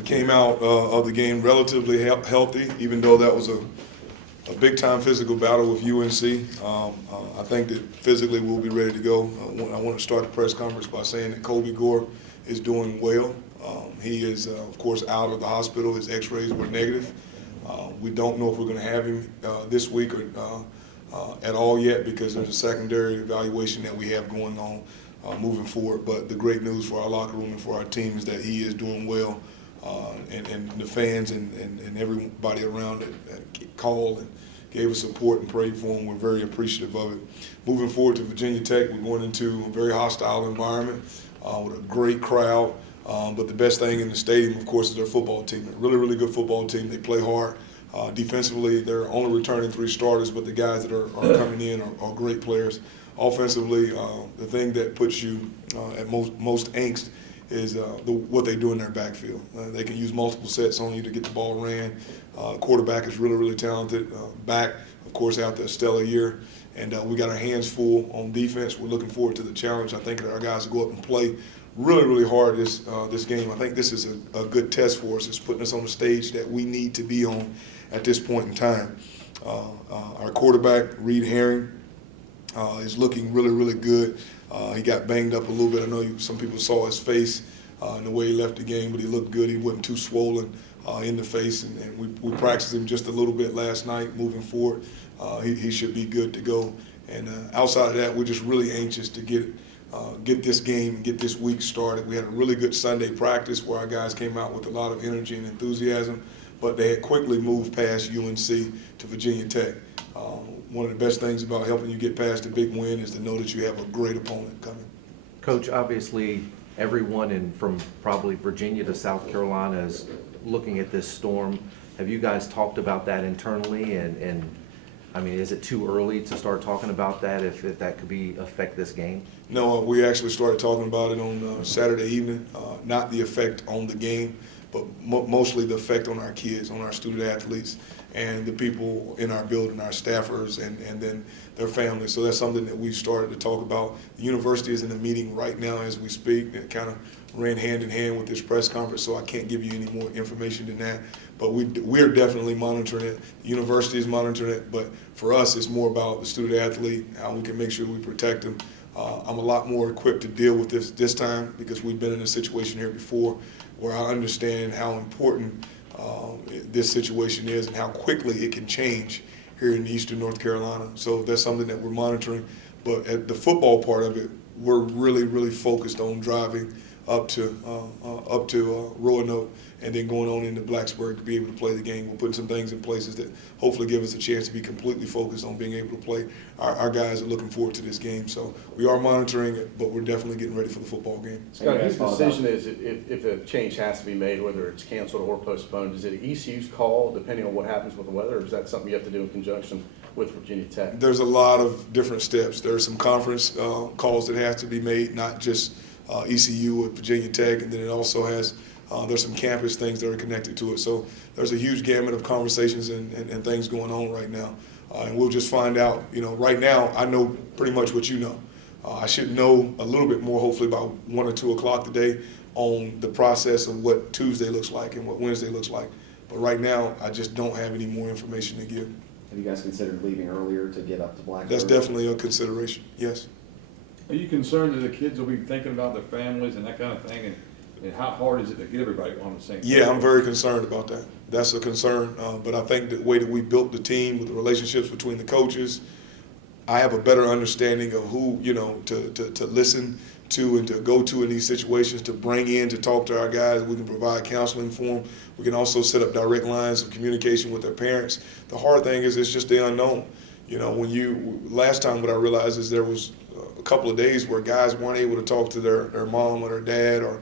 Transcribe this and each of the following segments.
We came out of the game relatively healthy, even though that was a big-time physical battle with UNC. I think that physically we'll be ready to go. I want to start the press conference by saying that Kobe Gore is doing well. He is, of course, out of the hospital. His x-rays were negative. We don't know if we're going to have him this week or at all yet, because there's a secondary evaluation that we have going on moving forward. But the great news for our locker room and for our team is that he is doing well, and the fans and everybody around that called and gave us support and prayed for him. We're very appreciative of it. Moving forward to Virginia Tech, we're going into a very hostile environment with a great crowd. But the best thing in the stadium, of course, is their football team. A really, really good football team. They play hard. Defensively, they're only returning 3 starters, but the guys that are coming in are great players. Offensively, the thing that puts you at most angst is what they do in their backfield. They can use multiple sets on you to get the ball ran. Quarterback is really, really talented. Back, of course, after a stellar year. And we got our hands full on defense. We're looking forward to the challenge. I think that our guys will go up and play really, really hard this game. I think this is a good test for us. It's putting us on the stage that we need to be on at this point in time. Our quarterback, Reed Herring, is looking really, really good. He got banged up a little bit. I know some people saw his face and the way he left the game, but he looked good. He wasn't too swollen in the face, and we practiced him just a little bit last night. Moving forward, he should be good to go. And outside of that, we're just really anxious to get this game and get this week started. We had a really good Sunday practice where our guys came out with a lot of energy and enthusiasm, but they had quickly moved past UNC to Virginia Tech. One of the best things about helping you get past a big win is to know that you have a great opponent coming. Coach, obviously everyone from probably Virginia to South Carolina is looking at this storm. Have you guys talked about that internally? And I mean, is it too early to start talking about that if that could affect this game? No, we actually started talking about it on Saturday evening, not the effect on the game, but mostly the effect on our kids, on our student athletes, and the people in our building, our staffers, and then their families. So that's something that we started to talk about. The university is in a meeting right now as we speak. It kind of ran hand in hand with this press conference, so I can't give you any more information than that. But we're definitely monitoring it. The university is monitoring it, but for us, it's more about the student athlete, how we can make sure we protect them. I'm a lot more equipped to deal with this time because we've been in a situation here before where I understand how important this situation is and how quickly it can change here in Eastern North Carolina. So that's something that we're monitoring. But at the football part of it, we're really, really focused on driving up to Roanoke and then going on into Blacksburg to be able to play the game. We're putting some things in places that hopefully give us a chance to be completely focused on being able to play. Our guys are looking forward to this game. So we are monitoring it, but we're definitely getting ready for the football game. Scott, whose decision is it if a change has to be made, whether it's canceled or postponed? Is it ECU's call, depending on what happens with the weather, or is that something you have to do in conjunction with Virginia Tech? There's a lot of different steps. There are some conference calls that have to be made, not just ECU with Virginia Tech, and then it also has there's some campus things that are connected to it. So there's a huge gamut of conversations and things going on right now. And we'll just find out. You know, right now I know pretty much what you know. I should know a little bit more, hopefully by 1 or 2 o'clock today, on the process of what Tuesday looks like and what Wednesday looks like. But right now I just don't have any more information to give. Have you guys considered leaving earlier to get up to Blacksburg? That's definitely a consideration, yes. Are you concerned that the kids will be thinking about their families and that kind of thing, and how hard is it to get everybody on the same page? Yeah, I'm very concerned about that. That's a concern, but I think the way that we built the team with the relationships between the coaches, I have a better understanding of who, you know, to listen to and to go to in these situations, to bring in, to talk to our guys. We can provide counseling for them. We can also set up direct lines of communication with their parents. The hard thing is it's just the unknown. You know, last time what I realized is there was a couple of days where guys weren't able to talk to their mom or their dad, or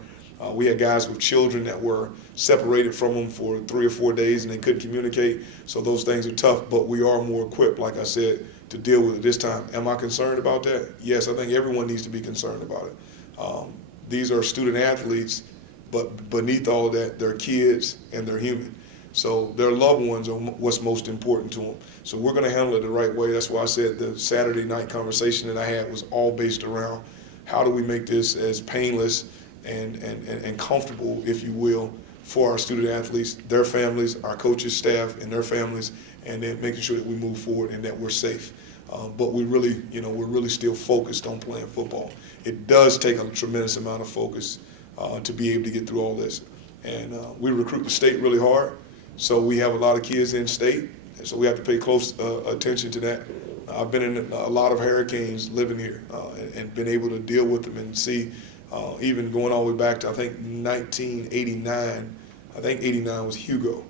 we had guys with children that were separated from them for 3 or 4 days and they couldn't communicate. So those things are tough, but we are more equipped, like I said, to deal with it this time. Am I concerned about that? Yes, I think everyone needs to be concerned about it. These are student athletes, but beneath all of that, they're kids and they're human. So their loved ones are what's most important to them. So we're going to handle it the right way. That's why I said the Saturday night conversation that I had was all based around how do we make this as painless and comfortable, if you will, for our student athletes, their families, our coaches, staff, and their families, and then making sure that we move forward and that we're safe. But we're really still focused on playing football. It does take a tremendous amount of focus to be able to get through all this. And we recruit the state really hard, so we have a lot of kids in state, and so we have to pay close attention to that. I've been in a lot of hurricanes living here and been able to deal with them and see, even going all the way back to, I think, 1989. I think 89 was Hugo.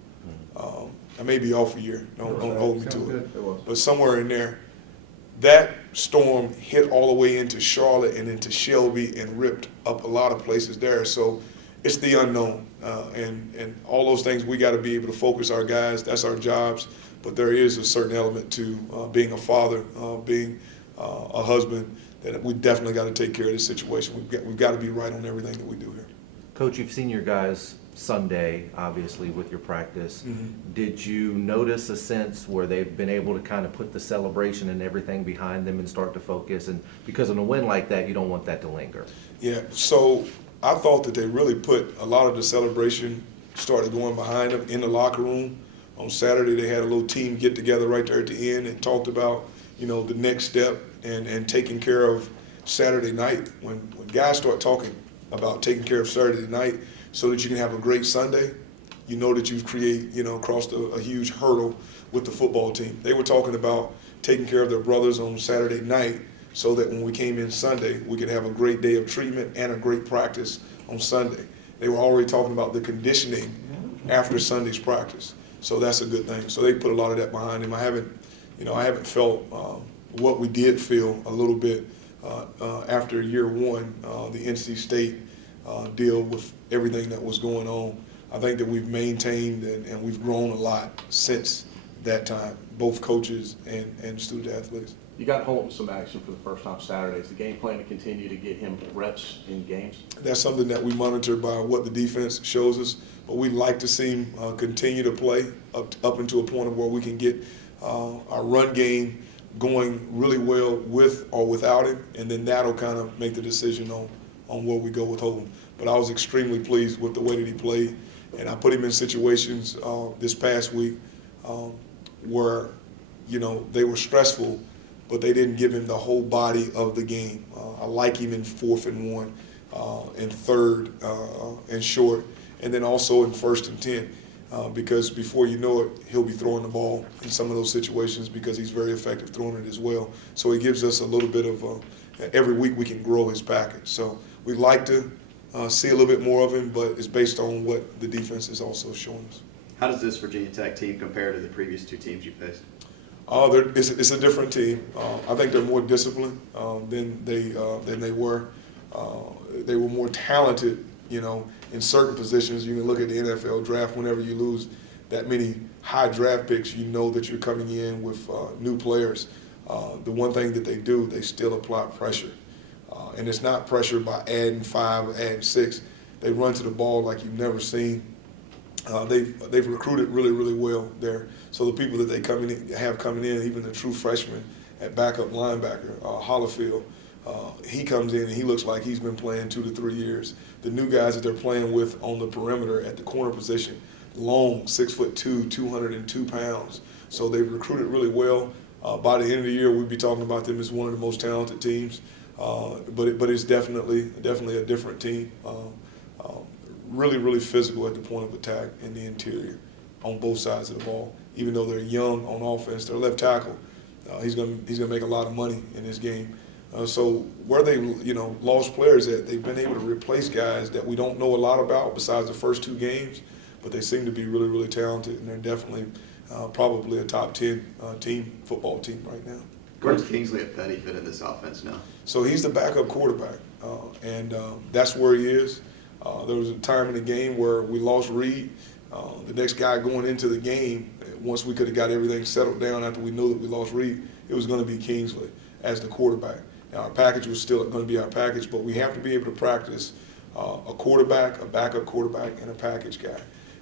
I may be off a year. Don't hold me to it. It was. But somewhere in there, that storm hit all the way into Charlotte and into Shelby and ripped up a lot of places there. So it's the unknown, and all those things we got to be able to focus our guys. That's our jobs. But there is a certain element to being a father, being a husband, that we definitely got to take care of this situation. We've got to be right on everything that we do here. Coach, you've seen your guys Sunday, obviously, with your practice. Mm-hmm. Did you notice a sense where they've been able to kind of put the celebration and everything behind them and start to focus? And because in a win like that, you don't want that to linger. Yeah, so I thought that they really put a lot of the celebration started going behind them in the locker room. On Saturday, they had a little team get together right there at the end and talked about, the next step and taking care of Saturday night. When guys start talking about taking care of Saturday night so that you can have a great Sunday, you know that you've crossed a huge hurdle with the football team. They were talking about taking care of their brothers on Saturday night so that when we came in Sunday, we could have a great day of treatment and a great practice on Sunday. They were already talking about the conditioning after Sunday's practice. So that's a good thing. So they put a lot of that behind him. I haven't felt what we did feel a little bit after year one, the NC State deal with everything that was going on. I think that we've maintained and we've grown a lot since that time, both coaches and student athletes. You got Holton some action for the first time Saturday. Is the game plan to continue to get him reps in games? That's something that we monitor by what the defense shows us, but we'd like to see him continue to play up into a point of where we can get our run game going really well with or without him, and then that'll kind of make the decision on where we go with Holton. But I was extremely pleased with the way that he played, and I put him in situations this past week where, they were stressful, but they didn't give him the whole body of the game. I like him in 4th and 1, in 3rd and short, and then also in 1st and 10, because before you know it, he'll be throwing the ball in some of those situations because he's very effective throwing it as well. So it gives us a little bit of, every week we can grow his package. So we'd like to see a little bit more of him, but it's based on what the defense is also showing us. How does this Virginia Tech team compare to the previous two teams you faced? It's a different team. I think they're more disciplined than they were. They were more talented, in certain positions. You can look at the NFL draft. Whenever you lose that many high draft picks, you know that you're coming in with new players. The one thing that they do, they still apply pressure. And it's not pressure by adding 5 or adding 6. They run to the ball like you've never seen. They've recruited really, really well there. So the people that they have coming in, even the true freshman at backup linebacker, Hollifield, he comes in and he looks like he's been playing 2 to 3 years. The new guys that they're playing with on the perimeter at the corner position, long, 6'2", 202 pounds. So they've recruited really well. By the end of the year, we'll be talking about them as one of the most talented teams. But it's definitely a different team. Really, really physical at the point of attack in the interior on both sides of the ball. Even though they're young on offense, their left tackle, he's gonna make a lot of money in this game. So where they lost players at, they've been able to replace guys that we don't know a lot about besides the first 2 games, but they seem to be really, really talented, and they're definitely probably a top 10 football team right now. Where's Kingsley Effetti fit in this offense now? So he's the backup quarterback, and that's where he is. There was a time in the game where we lost Reed. The next guy going into the game, once we could have got everything settled down after we knew that we lost Reed, it was going to be Kingsley as the quarterback. Now, our package was still going to be our package, but we have to be able to practice a quarterback, a backup quarterback, and a package guy.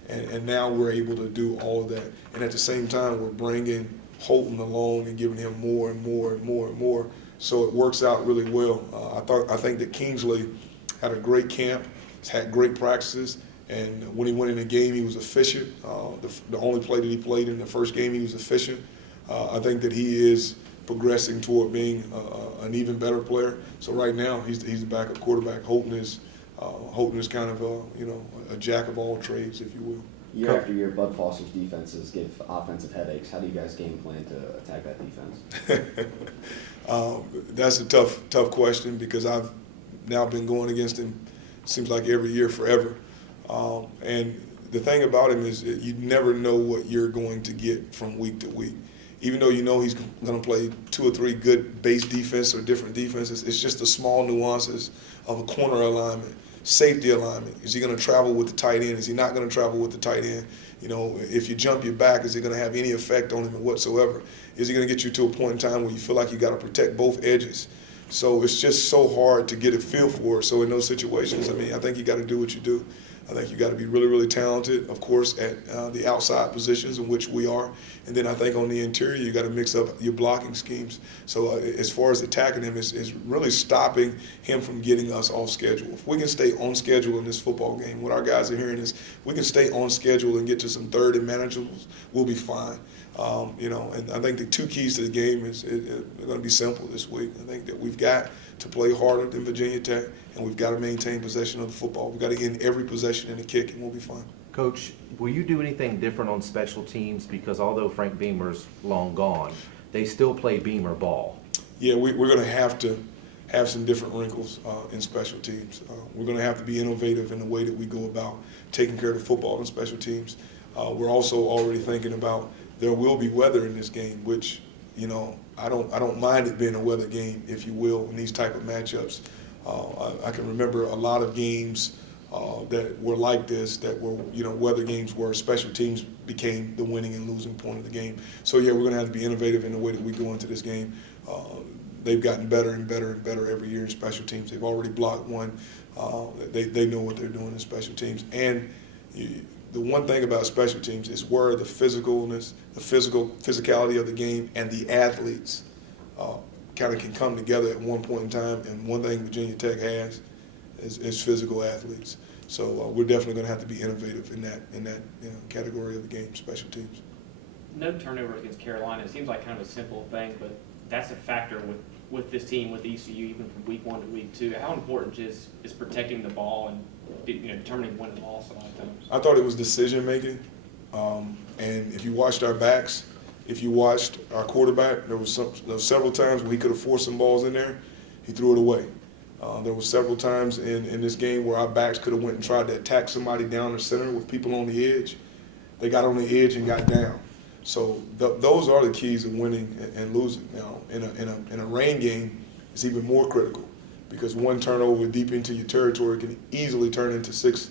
And now we're able to do all of that. And at the same time, we're bringing Holton along and giving him more and more and more and more. So it works out really well. I think that Kingsley had a great camp. He's had great practices. And when he went in the game, he was efficient. The only play that he played in the first game, he was efficient. I think that he is progressing toward being an even better player. So right now, he's the backup quarterback. Holton is kind of a jack of all trades, if you will. Year after year, Bud Foster's defenses give offensive headaches. How do you guys game plan to attack that defense? That's a tough question because I've now been going against him, seems like every year forever. And the thing about him is that you never know what you're going to get from week to week. Even though you know he's going to play 2 or 3 good base defense or different defenses, it's just the small nuances of a corner alignment, safety alignment. Is he going to travel with the tight end? Is he not going to travel with the tight end? You know, if you jump your back, is it going to have any effect on him whatsoever? Is he going to get you to a point in time where you feel like you got to protect both edges? So it's just so hard to get a feel for. So in those situations, I mean, I think you got to do what you do. I think you got to be really, really talented, of course, at the outside positions in which we are. And then I think on the interior, you got to mix up your blocking schemes. So as far as attacking him, it's really stopping him from getting us off schedule. If we can stay on schedule in this football game, what our guys are hearing is we can stay on schedule and get to some third and manageables, we'll be fine. And I think the 2 keys to the game is going to be simple this week. I think that we've got to play harder than Virginia Tech, and we've got to maintain possession of the football. We've got to end every possession in a kick, and we'll be fine. Coach, will you do anything different on special teams? Because although Frank Beamer's long gone, they still play Beamer ball. Yeah, we're going to have some different wrinkles in special teams. We're going to have to be innovative in the way that we go about taking care of the football in special teams. We're also already thinking about there will be weather in this game, which, I don't mind it being a weather game, if you will, in these type of matchups. I can remember a lot of games that were like this, that were, weather games where special teams became the winning and losing point of the game. So yeah, we're going to have to be innovative in the way that we go into this game. They've gotten better and better and better every year in special teams. They've already blocked one. They know what they're doing in special teams. And the one thing about special teams is where the physicalness, the physicality of the game and the athletes kind of can come together at one point in time. And one thing Virginia Tech has is physical athletes. So we're definitely going to have to be innovative in that category of the game, special teams. No turnovers against Carolina. It seems like kind of a simple thing, but that's a factor with this team, with ECU, even from week 1 to week 2. How important is protecting the ball and determining when and loss a lot of times? I thought it was decision making, and if you watched our backs, if you watched our quarterback, there was several times where he could have forced some balls in there, he threw it away. There were several times in this game where our backs could have went and tried to attack somebody down the center with people on the edge. They got on the edge and got down. So those are the keys of winning and losing. Now, in a rain game, it's even more critical because one turnover deep into your territory can easily turn into six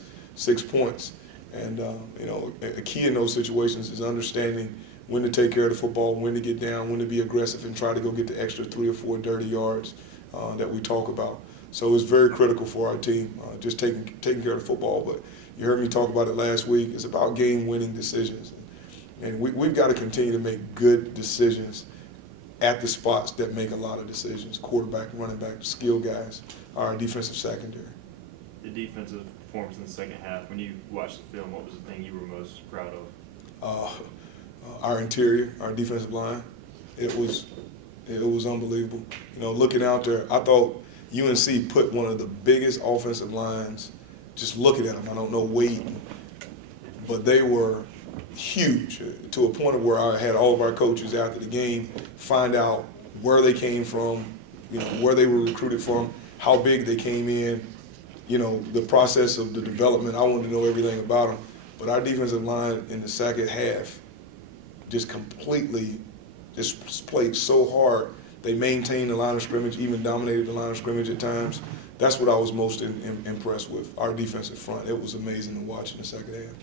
points. And a key in those situations is understanding when to take care of the football, when to get down, when to be aggressive and try to go get the extra 3 or 4 dirty yards that we talk about. So it's very critical for our team, just taking care of the football. But you heard me talk about it last week. It's about game-winning decisions. And we've got to continue to make good decisions at the spots that make a lot of decisions. Quarterback, running back, skill guys, our defensive secondary. The defensive performance in the second half, when you watched the film, what was the thing you were most proud of? Our interior, our defensive line. It was unbelievable. Looking out there, I thought UNC put one of the biggest offensive lines, just looking at them, I don't know weight, but they were huge to a point of where I had all of our coaches after the game find out where they came from, where they were recruited from, how big they came in, the process of the development. I wanted to know everything about them. But our defensive line in the second half just completely just played so hard. They maintained the line of scrimmage, even dominated the line of scrimmage at times. That's what I was most impressed with, our defensive front. It was amazing to watch in the second half.